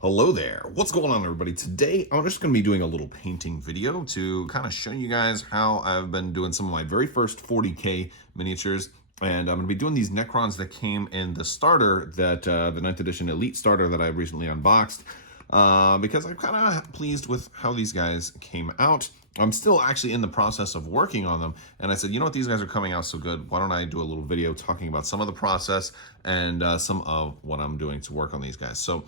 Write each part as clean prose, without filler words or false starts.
Hello there. What's going on, everybody? Today, I'm just going to be doing a little painting video to kind of show you guys how I've been doing some of my very first 40K miniatures. And I'm going to be doing these Necrons that came in the starter, that the 9th edition Elite starter that I recently unboxed, because I'm kind of pleased with how these guys came out. I'm still actually in the process of working on them, and I said, you know what, these guys are coming out so good, why don't I do a little video talking about some of the process and some of what I'm doing to work on these guys. So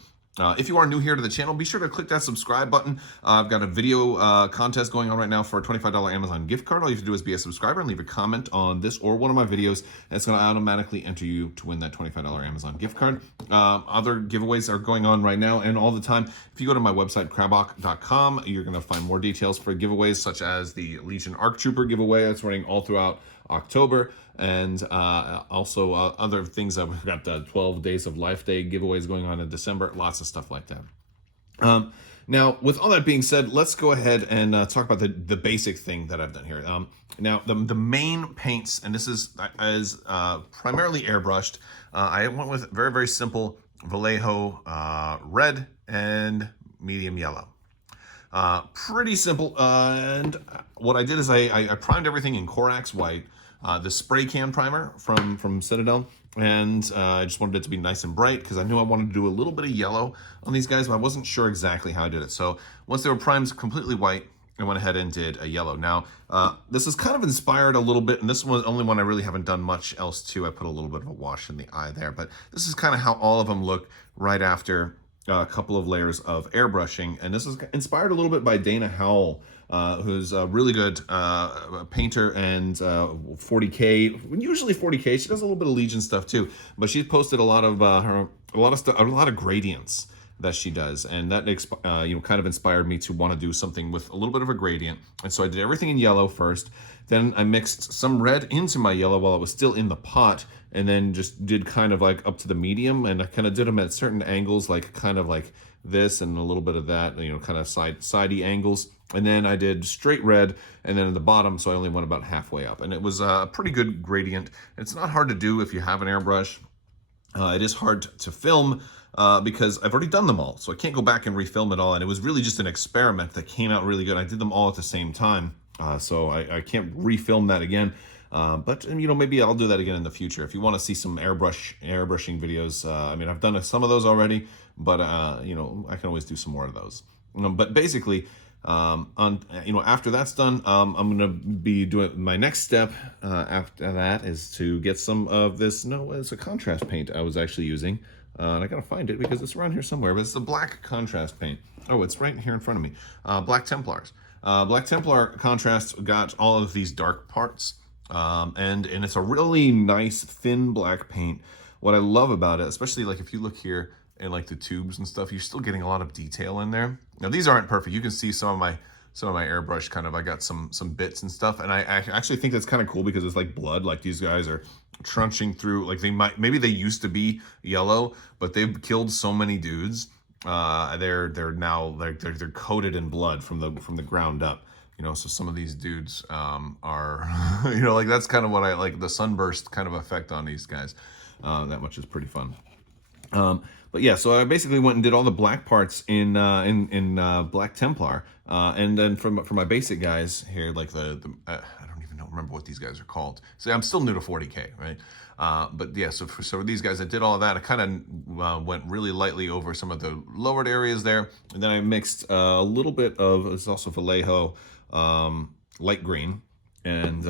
if you are new here to the channel, be sure to click that subscribe button. I've got a video contest going on right now for a $25 Amazon gift card. All you have to do is be a subscriber and leave a comment on this or one of my videos, and it's going to automatically enter you to win that $25 Amazon gift card. Other giveaways are going on right now and all the time. If you go to my website, Crabbok.com, you're going to find more details for giveaways, such as the Legion Arc Trooper giveaway that's running all throughout October, and also other things. I've got the 12 Days of Life Day giveaways going on in December, lots of stuff like that. Now, with all that being said, let's go ahead and talk about the basic thing that I've done here. Now, the main paints, and this is primarily airbrushed. I went with very, very simple Vallejo red and medium yellow. Pretty simple. And what I did is I primed everything in Corax white, the spray can primer from Citadel, and I just wanted it to be nice and bright because I knew I wanted to do a little bit of yellow on these guys, but I wasn't sure exactly how I did it. So once they were primed completely white, I went ahead and did a yellow. Now, this is kind of inspired a little bit, and this was the only one I really haven't done much else to. I put a little bit of a wash in the eye there, but this is kind of how all of them look right after a couple of layers of airbrushing. And this is inspired a little bit by Dana Howell, who's a really good painter and 40K, usually 40K. She does a little bit of Legion stuff too, but she's posted a lot of a lot of gradients that she does, and that kind of inspired me to want to do something with a little bit of a gradient. And so I did everything in yellow first, then I mixed some red into my yellow while it was still in the pot, and then just did kind of like up to the medium, and I kind of did them at certain angles, like kind of like this and a little bit of that, kind of sidey angles. And then I did straight red, and then at the bottom, so I only went about halfway up, and it was a pretty good gradient. It's not hard to do if you have an airbrush. It is hard to film because I've already done them all, so I can't go back and refilm it all, and it was really just an experiment that came out really good. I did them all at the same time, so I can't refilm that again, but maybe I'll do that again in the future. If you want to see some airbrushing videos, I mean, I've done some of those already, but I can always do some more of those. But basically, after that's done, I'm gonna be doing my next step after that is to get some of this. No, it's a contrast paint I was actually using, and I gotta find it because it's around here somewhere, but it's a black contrast paint. Oh, it's right here in front of me. Black Templars. Black Templar contrast got all of these dark parts, and it's a really nice thin black paint. What I love about it, especially like if you look here and like the tubes and stuff, you're still getting a lot of detail in there. Now these aren't perfect. You can see some of my airbrush kind of, I got some bits and stuff, and I actually think that's kind of cool because it's like blood. Like these guys are trunching through, like maybe they used to be yellow, but they've killed so many dudes. They're now they're coated in blood from the ground up. So some of these dudes are like that's kind of what I like, the sunburst kind of effect on these guys. That much is pretty fun. But yeah, so I basically went and did all the black parts in Black Templar, and then for my basic guys here, like I don't even remember what these guys are called. See, I'm still new to 40K, right? But yeah, so for these guys, I did all of that. I kind of went really lightly over some of the lowered areas there, and then I mixed a little bit of, it's also Vallejo light green, and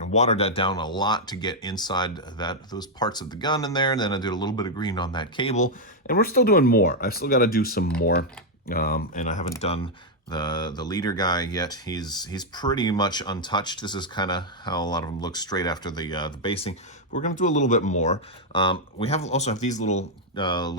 watered that down a lot to get inside those parts of the gun in there. And then I did a little bit of green on that cable, and we're still doing more. I've still got to do some more, and I haven't done the leader guy yet. He's pretty much untouched. This is kind of how a lot of them look straight after the basing. But we're going to do a little bit more. We also have these little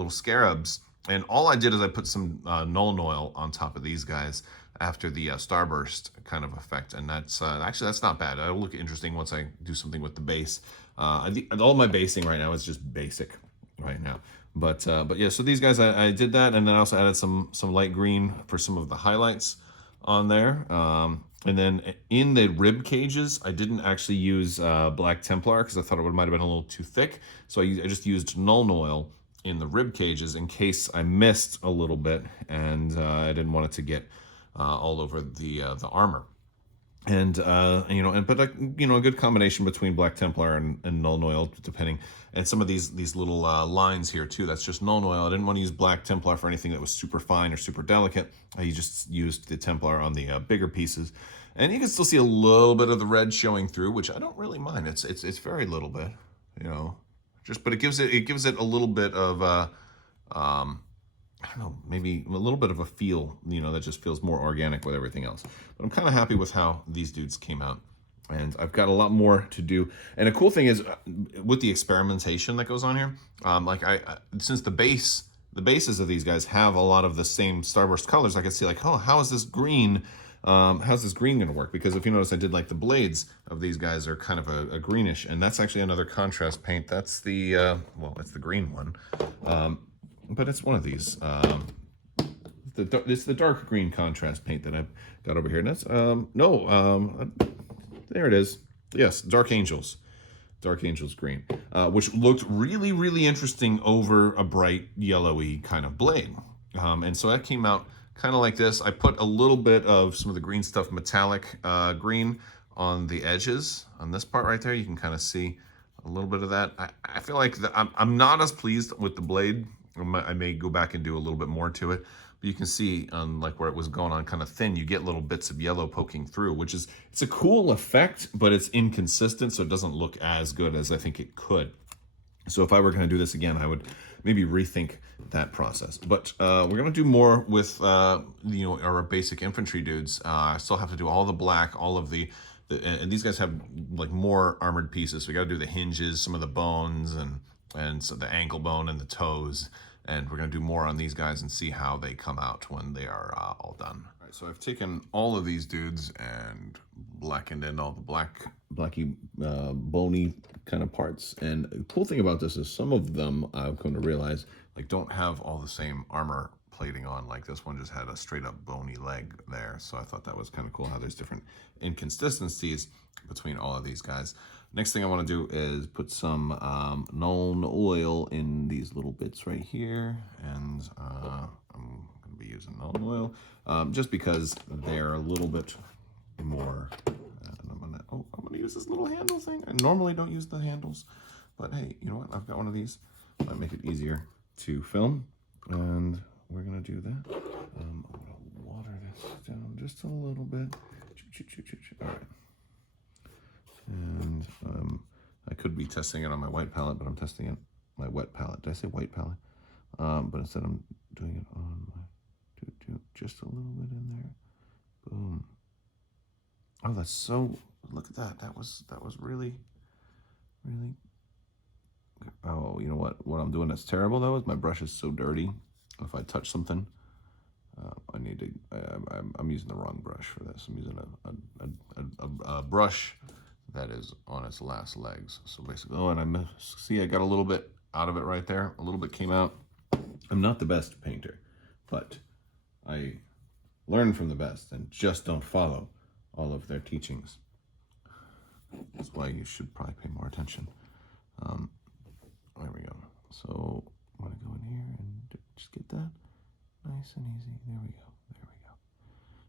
scarabs, and all I did is I put some Nuln Oil on top of these guys after the starburst kind of effect, and that's actually, that's not bad. It'll look interesting once I do something with the base. All my basing right now is just basic right now, but yeah, so these guys, I did that, and then I also added some light green for some of the highlights on there. And then in the rib cages, I didn't actually use Black Templar because I thought it might have been a little too thick, so I just used Nuln Oil in the rib cages in case I missed a little bit, and I didn't want it to get all over the armor. And but a good combination between Black Templar and Nuln Oil, depending. And some of these little lines here too, that's just Nuln Oil. I didn't want to use Black Templar for anything that was super fine or super delicate. I just used the Templar on the bigger pieces, and you can still see a little bit of the red showing through, which I don't really mind. It's very little bit, but it gives it a little bit of I don't know, maybe a little bit of a feel, that just feels more organic with everything else. But I'm kind of happy with how these dudes came out. And I've got a lot more to do. And a cool thing is, with the experimentation that goes on here, since the bases of these guys have a lot of the same Starburst colors, I can see like, oh, how's this green going to work? Because if you notice, I did like the blades of these guys are kind of a greenish, and that's actually another contrast paint. That's the, it's the green one. But it's one of these. It's the dark green contrast paint that I've got over here. And that's, there it is. Yes, Dark Angels. Dark Angels green, which looked really, really interesting over a bright yellowy kind of blade. And so that came out kind of like this. I put a little bit of some of the green stuff, metallic green, on the edges. On this part right there, you can kind of see a little bit of that. I feel like I'm not as pleased with the blade. I may go back and do a little bit more to it, but you can see on like where it was going on kind of thin, you get little bits of yellow poking through, it's a cool effect, but it's inconsistent, so it doesn't look as good as I think it could. So if I were going to do this again, I would maybe rethink that process. But we're going to do more with our basic infantry dudes. I still have to do all the black, all of and these guys have like more armored pieces. So we got to do the hinges, some of the bones, and so the ankle bone and the toes. And we're going to do more on these guys and see how they come out when they are all done. All right, so I've taken all of these dudes and blackened in all the blacky, bony kind of parts. And the cool thing about this is some of them I've come to realize like don't have all the same armor plating on. Like this one just had a straight up bony leg there. So I thought that was kind of cool how there's different inconsistencies between all of these guys. Next thing I want to do is put some Nuln Oil in these little bits right here, and I'm going to be using Nuln Oil just because they're a little bit more. And I'm gonna use this little handle thing. I normally don't use the handles, but hey, you know what? I've got one of these. Might make it easier to film, and we're gonna do that. I'm gonna water this down just a little bit. All right. And I could be testing it on my white palette, but I'm testing it my wet palette. Did I say white palette? But instead I'm doing it on my just a little bit in there. Boom. Oh, that's so. Look at that. That was really, really. Oh, you know what? What I'm doing that's terrible though is my brush is so dirty. If I touch something, I need to. I'm using the wrong brush for this. I'm using a brush that is on its last legs. So basically, and I got a little bit out of it right there. A little bit came out. I'm not the best painter, but I learn from the best and just don't follow all of their teachings. That's why you should probably pay more attention. There we go. So I'm gonna go in here and just get that nice and easy. There we go.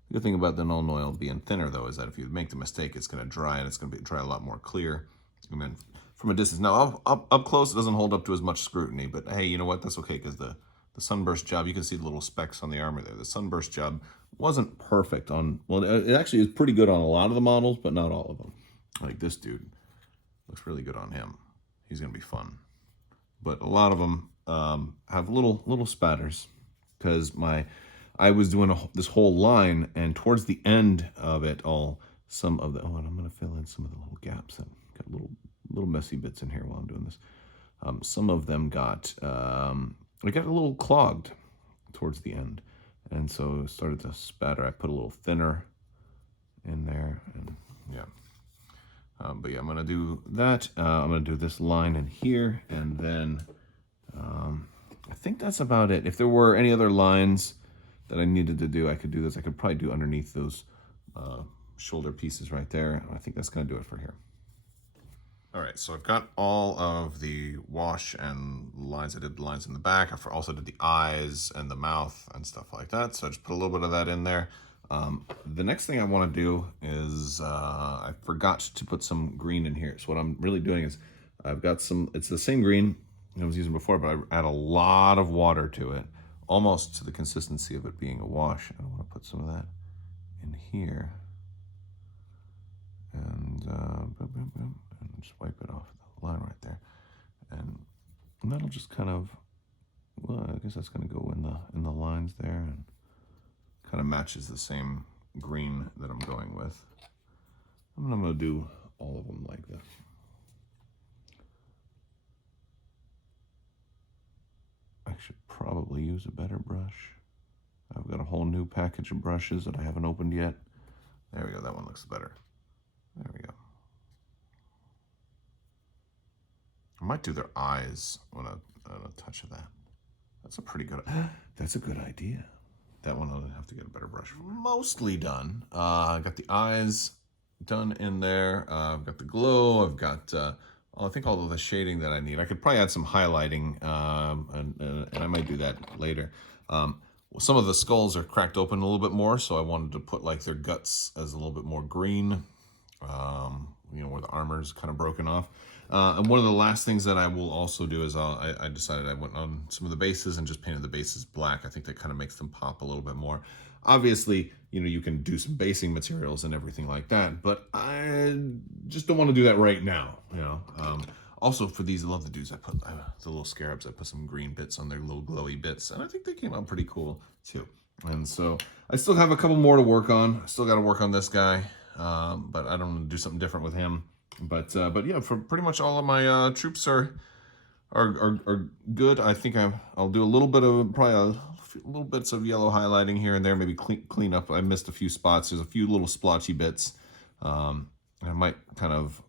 The good thing about the Nuln Oil being thinner, though, is that if you make the mistake, it's going to dry, and it's going to dry a lot more clear. And then from a distance, now up close, it doesn't hold up to as much scrutiny, but hey, you know what? That's okay, because the sunburst job, you can see the little specks on the armor there. The sunburst job wasn't perfect on, well, it actually is pretty good on a lot of the models, but not all of them. Like this dude looks really good on him. He's going to be fun. But a lot of them have little spatters, because I was doing this whole line, and towards the end of it all, and I'm going to fill in some of the little gaps that got little messy bits in here while I'm doing this. Some of them got a little clogged towards the end, and so it started to spatter. I put a little thinner in there, and yeah. But yeah, I'm going to do that. I'm going to do this line in here, and then I think that's about it. If there were any other lines that I needed to do, I could do this. I could probably do underneath those shoulder pieces right there. I think that's going to do it for here. All right, so I've got all of the wash and lines. I did the lines in the back. I also did the eyes and the mouth and stuff like that. So I just put a little bit of that in there. The next thing I want to do is I forgot to put some green in here. So what I'm really doing is I've got some, it's the same green I was using before, but I add a lot of water to it, almost to the consistency of it being a wash. And I want to put some of that in here. And boom, boom, boom, and just wipe it off the line right there, and that'll just kind of, well, I guess that's going to go in the lines there, and kind of matches the same green that I'm going with. I'm going to do all of them like that. I should probably use a better brush. I've got a whole new package of brushes that I haven't opened yet. There we go. That one looks better. There we go. I might do their eyes on a touch of that. That's a pretty good. That's a good idea. That one I'll have to get a better brush for. Mostly done. I got the eyes done in there. I've got the glow. I've got I think all of the shading that I need. I could probably add some highlighting, and I might do that later. Well, some of the skulls are cracked open a little bit more, so I wanted to put like their guts as a little bit more green. You know, where the armor's kind of broken off. And one of the last things that I will also do is I decided I went on some of the bases and just painted the bases black. I think that kind of makes them pop a little bit more. Obviously, you know, you can do some basing materials and everything like that, but I just don't want to do that right now, you know. Also, for these Love the Dudes, I put the little scarabs, I put some green bits on their little glowy bits, and I think they came out pretty cool, too. And so, I still have a couple more to work on. I still got to work on this guy. But I don't want to do something different with him. But yeah, for pretty much all of my troops are good. I think I'll do a little bit of probably little bits of yellow highlighting here and there. Maybe clean up. I missed a few spots. There's a few little splotchy bits. I might kind of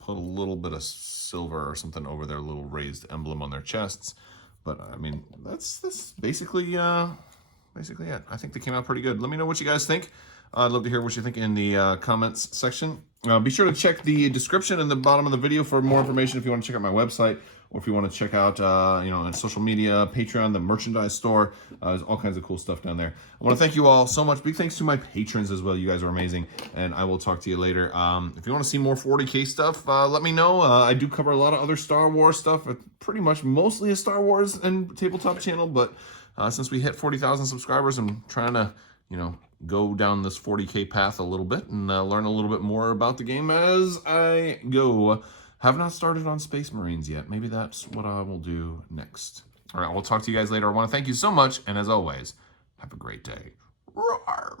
put a little bit of silver or something over their little raised emblem on their chests. But I mean, that's basically it. I think they came out pretty good. Let me know what you guys think. I'd love to hear what you think in the comments section. Be sure to check the description in the bottom of the video for more information if you want to check out my website, or if you want to check out, you know, on social media, Patreon, the merchandise store. There's all kinds of cool stuff down there. I want to thank you all so much. Big thanks to my patrons as well. You guys are amazing, and I will talk to you later. If you want to see more 40K stuff, let me know. I do cover a lot of other Star Wars stuff. It's pretty much mostly a Star Wars and tabletop channel, but since we hit 40,000 subscribers, I'm trying to, you know, go down this 40K path a little bit and learn a little bit more about the game as I go. Have not started on Space Marines yet. Maybe that's what I will do next. All right, we'll talk to you guys later. I want to thank you so much, and as always, have a great day. Roar.